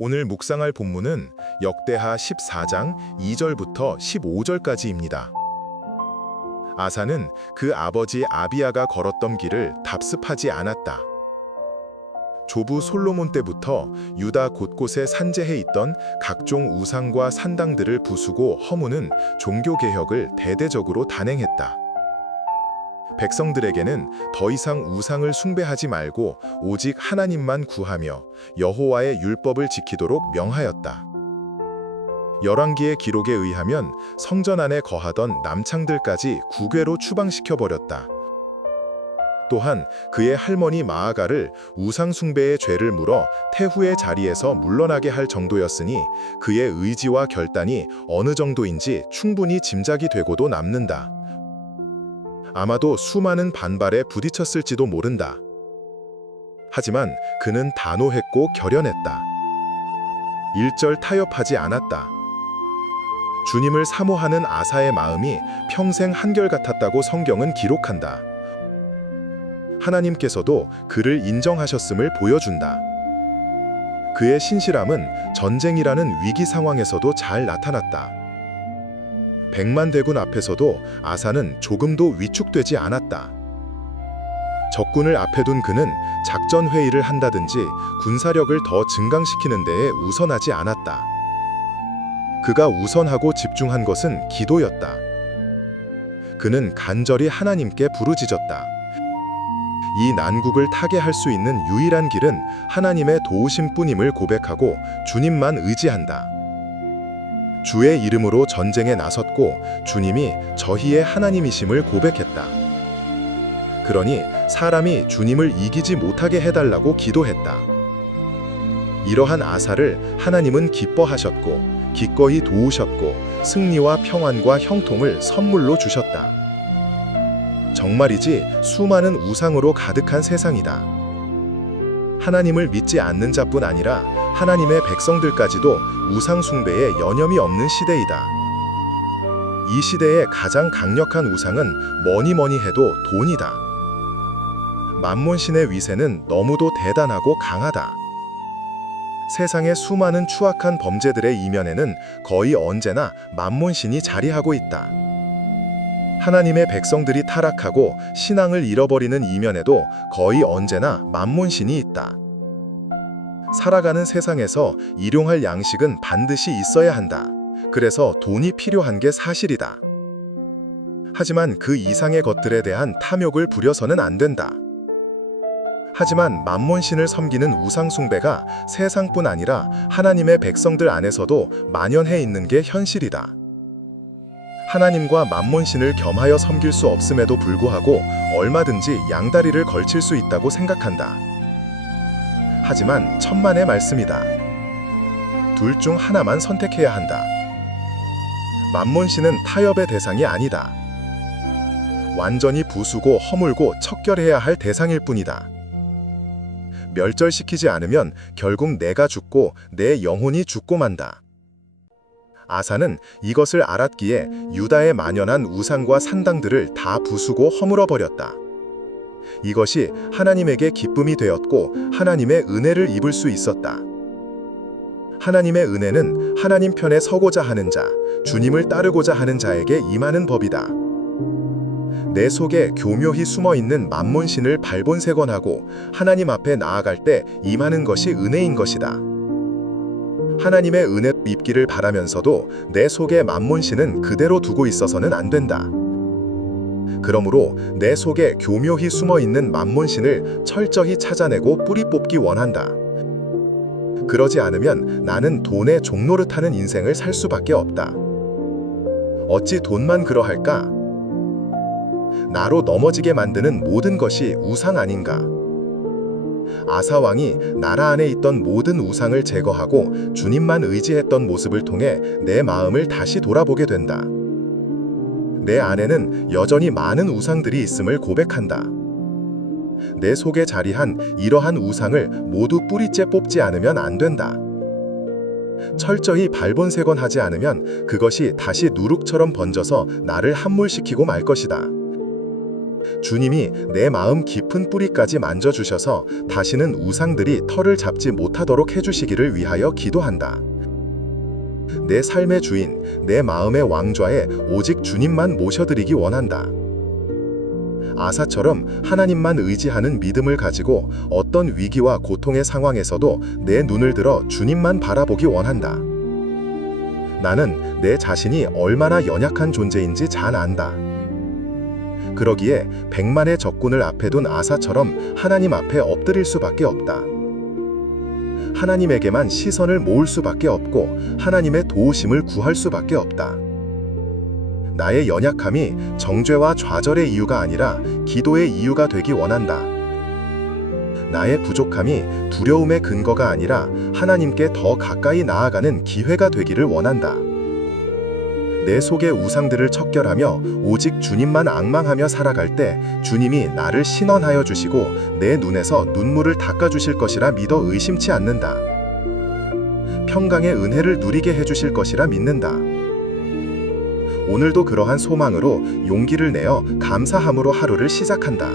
오늘 묵상할 본문은 역대하 14장 2절부터 15절까지입니다. 아사는 그 아버지 아비야가 걸었던 길을 답습하지 않았다. 조부 솔로몬 때부터 유다 곳곳에 산재해 있던 각종 우상과 산당들을 부수고 허무는 종교개혁을 대대적으로 단행했다. 백성들에게는 더 이상 우상을 숭배하지 말고 오직 하나님만 구하며 여호와의 율법을 지키도록 명하였다. 열왕기의 기록에 의하면 성전 안에 거하던 남창들까지 국외로 추방시켜버렸다. 또한 그의 할머니 마아가를 우상 숭배의 죄를 물어 태후의 자리에서 물러나게 할 정도였으니 그의 의지와 결단이 어느 정도인지 충분히 짐작이 되고도 남는다. 아마도 수많은 반발에 부딪혔을지도 모른다. 하지만 그는 단호했고 결연했다. 일절 타협하지 않았다. 주님을 사모하는 아사의 마음이 평생 한결같았다고 성경은 기록한다. 하나님께서도 그를 인정하셨음을 보여준다. 그의 신실함은 전쟁이라는 위기 상황에서도 잘 나타났다. 백만 대군 앞에서도 아사는 조금도 위축되지 않았다. 적군을 앞에 둔 그는 작전 회의를 한다든지 군사력을 더 증강시키는 데에 우선하지 않았다. 그가 우선하고 집중한 것은 기도였다. 그는 간절히 하나님께 부르짖었다. 이 난국을 타게 할 수 있는 유일한 길은 하나님의 도우심뿐임을 고백하고 주님만 의지한다. 주의 이름으로 전쟁에 나섰고 주님이 저희의 하나님이심을 고백했다. 그러니 사람이 주님을 이기지 못하게 해달라고 기도했다. 이러한 아사를 하나님은 기뻐하셨고 기꺼이 도우셨고 승리와 평안과 형통을 선물로 주셨다. 정말이지 수많은 우상으로 가득한 세상이다. 하나님을 믿지 않는 자뿐 아니라 하나님의 백성들까지도 우상 숭배에 여념이 없는 시대이다. 이 시대의 가장 강력한 우상은 뭐니 해도 돈이다. 만몬신의 위세는 너무도 대단하고 강하다. 세상의 수많은 추악한 범죄들의 이면에는 거의 언제나 만몬신이 자리하고 있다. 하나님의 백성들이 타락하고 신앙을 잃어버리는 이면에도 거의 언제나 만몬신이 있다. 살아가는 세상에서 일용할 양식은 반드시 있어야 한다. 그래서 돈이 필요한 게 사실이다. 하지만 그 이상의 것들에 대한 탐욕을 부려서는 안 된다. 하지만 만몬신을 섬기는 우상 숭배가 세상뿐 아니라 하나님의 백성들 안에서도 만연해 있는 게 현실이다. 하나님과 만몬신을 겸하여 섬길 수 없음에도 불구하고 얼마든지 양다리를 걸칠 수 있다고 생각한다. 하지만 천만의 말씀이다. 둘 중 하나만 선택해야 한다. 만몬신은 타협의 대상이 아니다. 완전히 부수고 허물고 척결해야 할 대상일 뿐이다. 멸절시키지 않으면 결국 내가 죽고 내 영혼이 죽고 만다. 아사는 이것을 알았기에 유다에 만연한 우상과 산당들을 다 부수고 허물어 버렸다. 이것이 하나님에게 기쁨이 되었고 하나님의 은혜를 입을 수 있었다. 하나님의 은혜는 하나님 편에 서고자 하는 자, 주님을 따르고자 하는 자에게 임하는 법이다. 내 속에 교묘히 숨어있는 만몬신을 발본색원하고 하나님 앞에 나아갈 때 임하는 것이 은혜인 것이다. 하나님의 은혜를 입기를 바라면서도 내 속의 만몬신은 그대로 두고 있어서는 안 된다. 그러므로 내 속에 교묘히 숨어있는 만몬신을 철저히 찾아내고 뿌리 뽑기 원한다. 그러지 않으면 나는 돈의 종노릇하는 인생을 살 수밖에 없다. 어찌 돈만 그러할까? 나로 넘어지게 만드는 모든 것이 우상 아닌가? 아사 왕이 나라 안에 있던 모든 우상을 제거하고 주님만 의지했던 모습을 통해 내 마음을 다시 돌아보게 된다. 내 안에는 여전히 많은 우상들이 있음을 고백한다. 내 속에 자리한 이러한 우상을 모두 뿌리째 뽑지 않으면 안 된다. 철저히 발본색원하지 않으면 그것이 다시 누룩처럼 번져서 나를 함몰시키고 말 것이다. 주님이 내 마음 깊은 뿌리까지 만져주셔서 다시는 우상들이 털을 잡지 못하도록 해주시기를 위하여 기도한다. 내 삶의 주인, 내 마음의 왕좌에 오직 주님만 모셔드리기 원한다. 아사처럼 하나님만 의지하는 믿음을 가지고 어떤 위기와 고통의 상황에서도 내 눈을 들어 주님만 바라보기 원한다. 나는 내 자신이 얼마나 연약한 존재인지 잘 안다. 그러기에 100만의 적군을 앞에 둔 아사처럼 하나님 앞에 엎드릴 수밖에 없다. 하나님에게만 시선을 모을 수밖에 없고 하나님의 도우심을 구할 수밖에 없다. 나의 연약함이 정죄와 좌절의 이유가 아니라 기도의 이유가 되기 원한다. 나의 부족함이 두려움의 근거가 아니라 하나님께 더 가까이 나아가는 기회가 되기를 원한다. 내 속의 우상들을 척결하며 오직 주님만 앙망하며 살아갈 때 주님이 나를 신원하여 주시고 내 눈에서 눈물을 닦아주실 것이라 믿어 의심치 않는다. 평강의 은혜를 누리게 해주실 것이라 믿는다. 오늘도 그러한 소망으로 용기를 내어 감사함으로 하루를 시작한다.